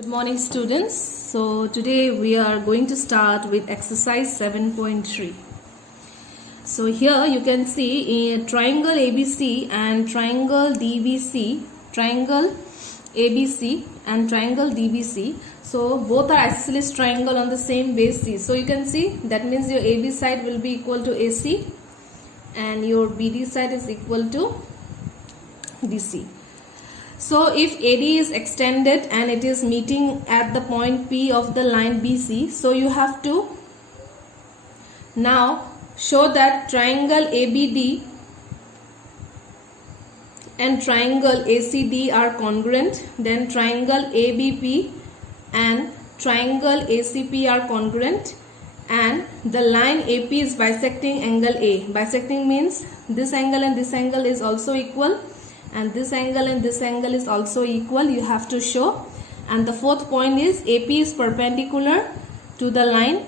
Good morning students. So today we are going to start with exercise 7.3. So here you can see a triangle ABC and triangle DBC, triangle ABC and triangle DBC. So both are isosceles triangle on the same base C. So you can see that means your AB side will be equal to AC and your BD side is equal to BC. So if AD is extended and it is meeting at the point P of the line BC, so you have to now show that triangle ABD and triangle ACD are congruent, then triangle ABP and triangle ACP are congruent, and the line AP is bisecting angle A. Bisecting means this angle and this angle is also equal, and this angle and this angle is also equal, you have to show. And the fourth point is AP is perpendicular to the line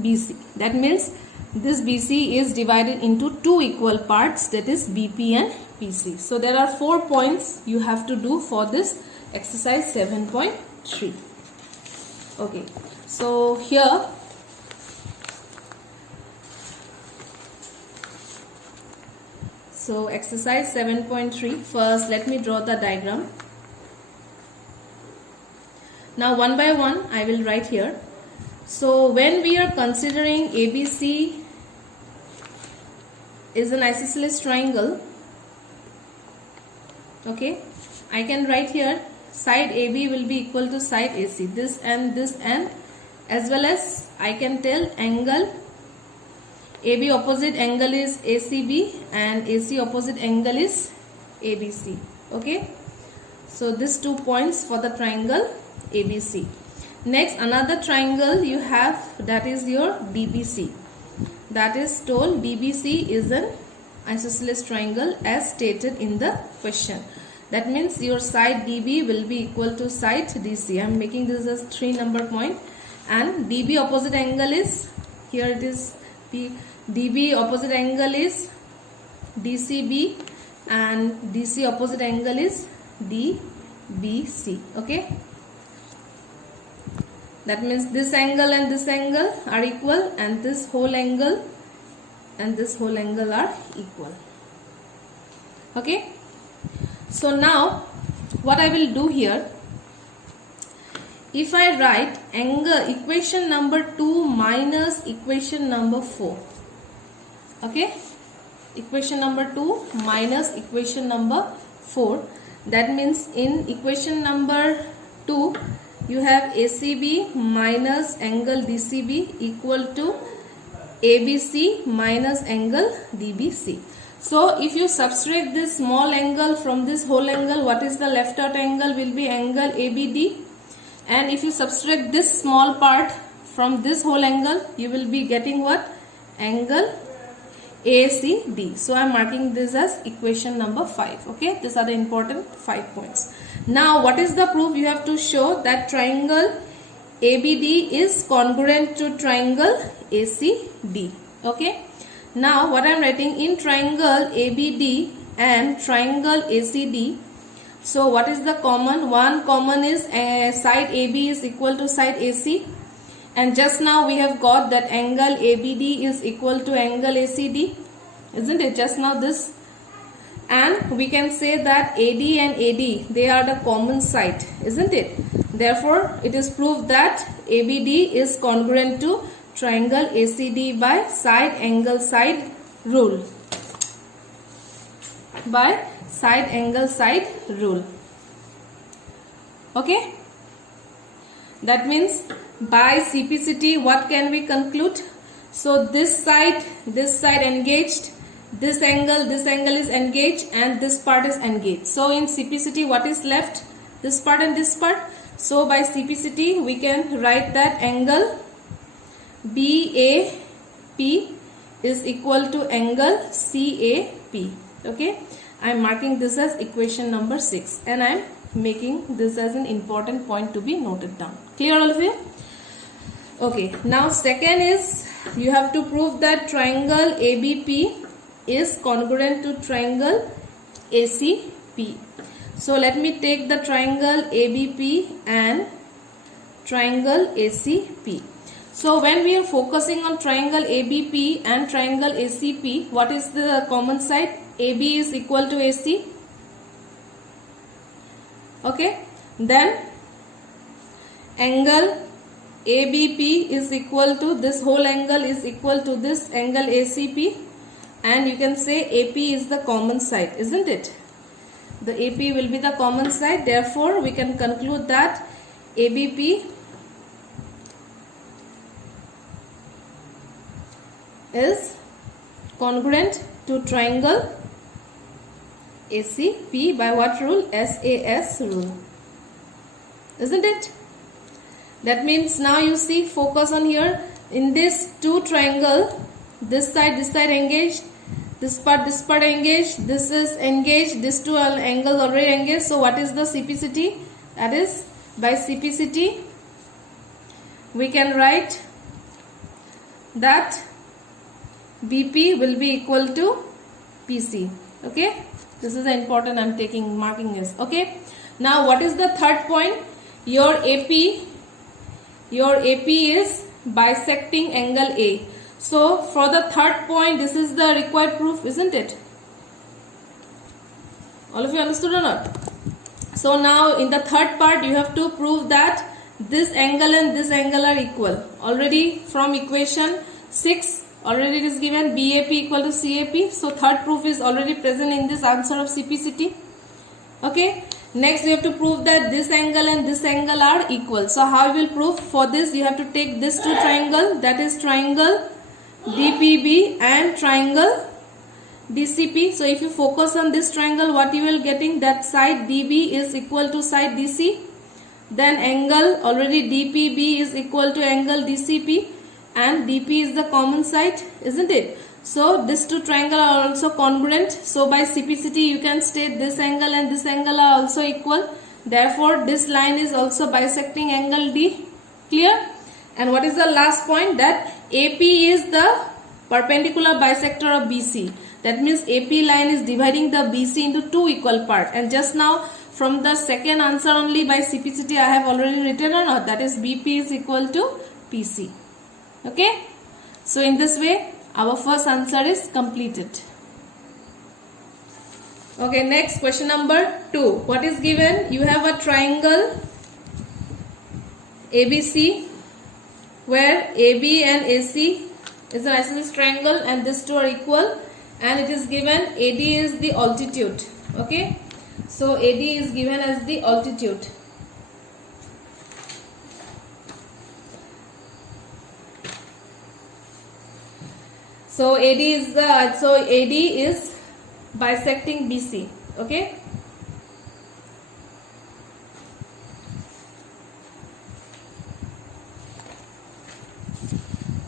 BC. That means this BC is divided into two equal parts, that is BP and PC. So there are 4 points you have to do for this exercise 7.3. Okay, so here so exercise 7.3, first let me draw the diagram. Now one by one I will write here. So when we are considering ABC is an isosceles triangle, okay, I can write here side AB will be equal to side AC, this and as well as I can tell angle AB opposite angle is ACB and AC opposite angle is ABC. Okay, so these 2 points for the triangle ABC. Next, another triangle you have, that is your DBC. That is told DBC is an isosceles triangle as stated in the question. That means your side DB will be equal to side DC. I am making this as 3 number point, and DB opposite angle is, here it is P. DB opposite angle is DCB and DC opposite angle is DBC. Okay, that means this angle and this angle are equal, and this whole angle and this whole angle are equal. Okay, so now what I will do here, if I write angle equation number 2 minus equation number 4, okay, equation number 2 minus equation number 4, that means in equation number 2 you have ACB minus angle DCB equal to ABC minus angle DBC. So if you subtract this small angle from this whole angle, what is the left out angle will be angle ABD, and if you subtract this small part from this whole angle, you will be getting what? Angle ACD. So I am marking this as equation number 5. Okay, these are the important 5 points. Now what is the proof? You have to show that triangle ABD is congruent to triangle ACD. Okay, now what I am writing, in triangle ABD and triangle ACD, so what is the common? One common is side AB is equal to side AC, and just now we have got that angle ABD is equal to angle ACD, isn't it? Just now this, and we can say that AD and AD, they are the common side, isn't it? Therefore it is proved that ABD is congruent to triangle ACD by side angle side rule. By side angle side rule. Okay, that means by CPCT what can we conclude? So this side engaged, this angle is engaged, and this part is engaged. So in CPCT what is left? This part and this part. So by CPCT we can write that angle BAP is equal to angle CAP. Okay, I am marking this as equation number 6, and I am making this as an important point to be noted down. Clear all of you? Okay, now second is you have to prove that triangle ABP is congruent to triangle ACP. So let me take the triangle ABP and triangle ACP. So when we are focusing on triangle ABP and triangle ACP, what is the common side? AB is equal to AC. Okay, then angle ABP is equal to, this whole angle is equal to this angle ACP, and you can say AP is the common side, isn't it? The AP will be the common side, therefore we can conclude that ABP is congruent to triangle ACP by what rule? SAS rule, isn't it? That means now you see, focus on here, in this two triangle, this side engaged, this part engaged, this is engaged, these two angles already engaged. So what is the CPCT? That is, by CPCT we can write that BP will be equal to PC. Okay, this is important, I'm taking marking this. Okay, now what is the third point? Your AP is bisecting angle A. So for the third point, this is the required proof, isn't it? All of you understood or not? So now in the third part you have to prove that this angle and this angle are equal. Already from equation 6 already it is given BAP equal to CAP. So third proof is already present in this answer of CPCT. Okay. Next we have to prove that this angle and this angle are equal. So how we will prove? For this you have to take this two triangle, that is triangle DPB and triangle DCP. So if you focus on this triangle, what you will getting? That side DB is equal to side DC. Then angle, already DPB is equal to angle DCP, and DP is the common side, isn't it? So these two triangles are also congruent. So by CPCT you can state this angle and this angle are also equal. Therefore this line is also bisecting angle D. Clear? And what is the last point? That AP is the perpendicular bisector of BC. That means AP line is dividing the BC into two equal parts. And just now from the second answer only by CPCT I have already written or not, that is BP is equal to PC. Okay. So in this way our first answer is completed. Okay, next question number 2. What is given? You have a triangle ABC where AB and AC is an isosceles triangle and these two are equal, and it is given AD is the altitude. Okay, so AD is given as the altitude. So AD is bisecting BC. Okay.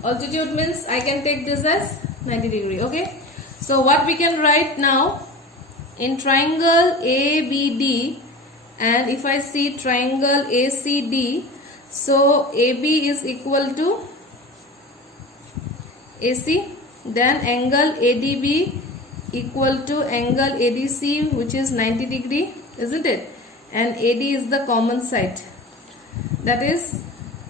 Altitude means I can take this as 90 degree. Okay. So what we can write now, in triangle ABD, and if I see triangle ACD, so AB is equal to AC. Then angle ADB equal to angle ADC, which is 90 degree, isn't it? And AD is the common side. That is,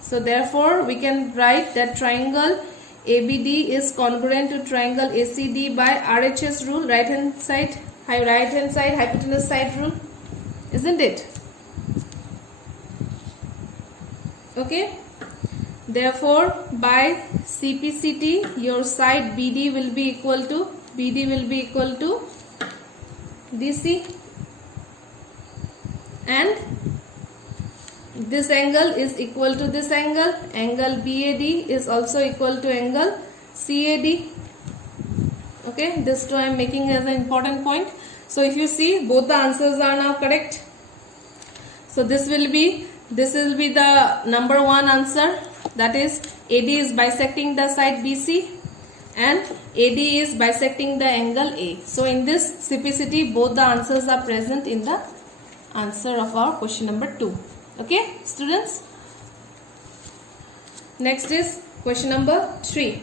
so therefore we can write that triangle ABD is congruent to triangle ACD by RHS rule, right hand side hypotenuse side rule, isn't it? Okay. Therefore, by CPCT, your side BD will be equal to DC, and this angle is equal to this angle. Angle BAD is also equal to angle CAD. Okay, this two I am making as an important point. So if you see, both the answers are now correct. So this will be the number 1 answer. That is, AD is bisecting the side BC and AD is bisecting the angle A. So in this CPCT, both the answers are present in the answer of our question number 2. Okay, students. Next is question number 3.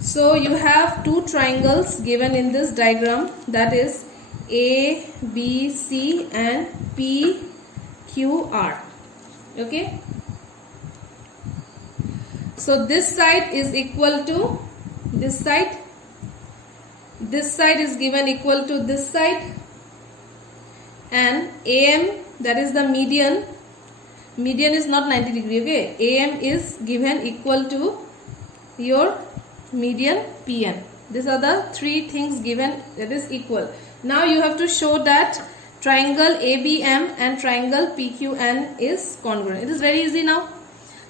So you have two triangles given in this diagram, that is A, B, C and P, Q, R. Okay. So this side is equal to this side. This side is given equal to this side, and AM, that is the median. Median is not 90 degree, okay. AM is given equal to your median PN. These are the three things given that is equal. Now you have to show that triangle ABM and triangle PQN is congruent. It is very easy now.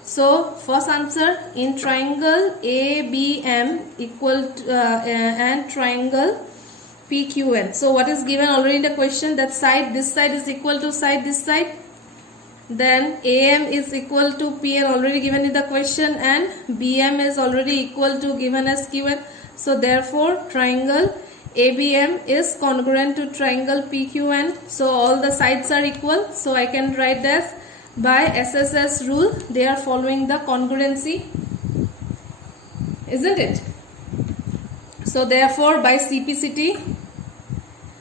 So first answer, in triangle ABM equal to, and triangle PQN. So what is given already in the question, that side, this side is equal to side, this side. Then AM is equal to PN already given in the question, and BM is already equal to given as QN. So therefore triangle ABM is congruent to triangle PQN. So all the sides are equal. So I can write this by SSS rule. They are following the congruency, isn't it? So therefore by CPCT,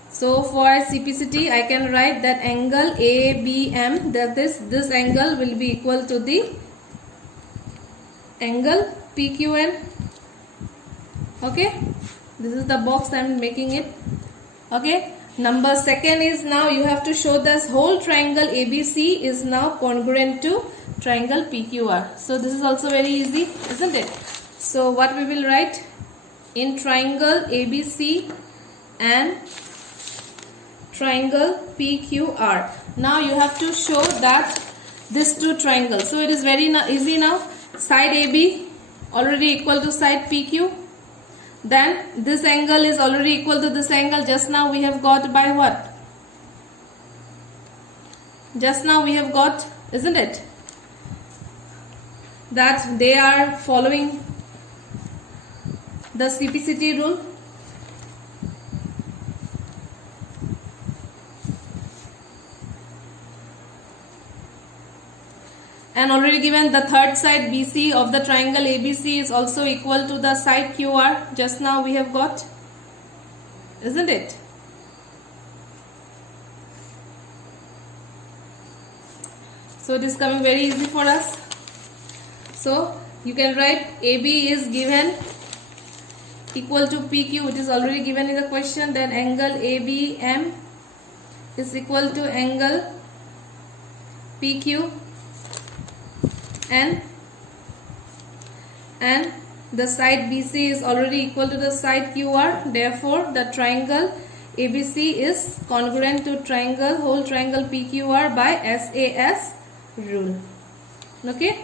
so for CPCT I can write that angle ABM, that is this angle will be equal to the angle PQN. Okay, this is the box I am making it. Okay, number second is, now you have to show this whole triangle ABC is now congruent to triangle PQR. So this is also very easy, isn't it? So what we will write, in triangle ABC and triangle PQR. Now you have to show that these two triangles. So it is very easy now. Side AB already equal to side PQ. Then this angle is already equal to this angle. Just now we have got by what? Just now we have got, isn't it, that they are following the CPCT rule. And already given the third side BC of the triangle ABC is also equal to the side QR. Just now we have got, isn't it? So it is coming very easy for us. So you can write AB is given equal to PQ. It is already given in the question. Then angle ABM is equal to angle PQ. And the side BC is already equal to the side QR. Therefore the triangle ABC is congruent to triangle, whole triangle PQR by SAS rule. Okay,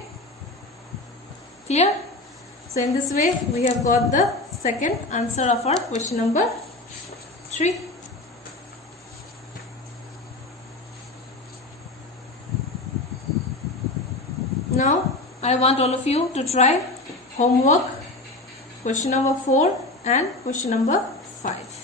clear? So in this way we have got the second answer of our question number 3. Now I want all of you to try homework question number 4 and question number 5.